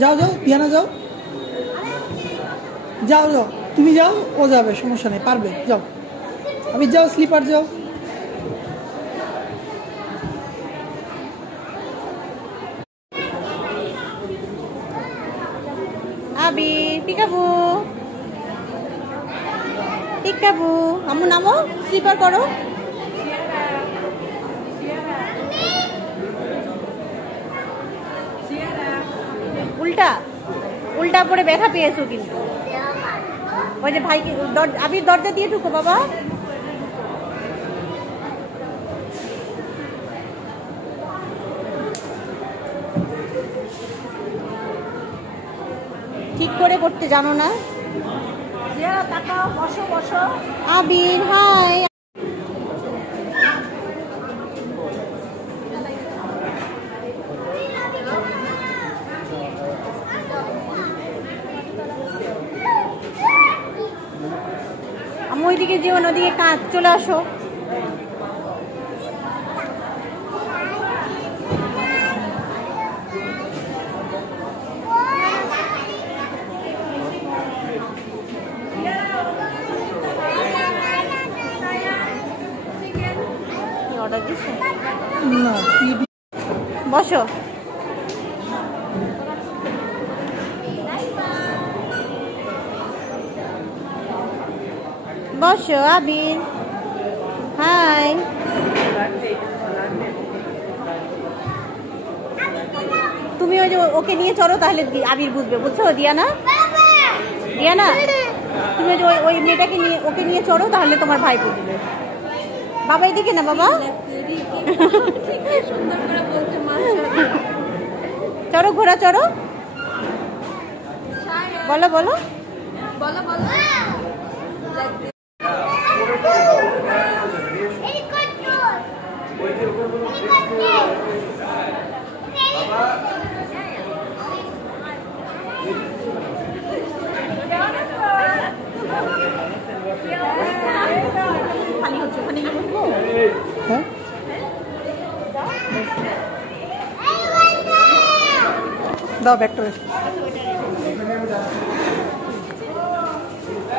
যাও যাও দিয়ানা যাও যাও যাও তুমি যাও ও যাবে সমস্যা নেই পারবে যাও আমি যাও স্লিপার যাও আবি পিকাবু পিকাবু আমু নামো স্লিপার করো উল্টা উল্টা পরে ব্যথা পেয়েছো কিন্তু ওই যে ভাইকে আবি দরজা দিয়ে ঢুকো বাবা ঠিক করে করতে জানো না বসো বসো আবির হাই আমি ওইদিকে যেও ওদিকে কাজ চলে আসো অর্ডার দিছো না বসো বসো আবির হাই তুমি ওই যে ওকে নিয়ে চলো তাহলে আবির বুঝবে বুঝছো দিয়ানা দিয়ানা তুমি ওই মেয়েটাকে নিয়ে ওকে নিয়ে চলো তাহলে তোমার ভাই বুঝবে বাবা এদিকে না বাবা চলো ঘোরা চলো বলো বলো বলো বলো খালি হচ্ছে ওখানে হ্যাঁ দাও ব্যাগটা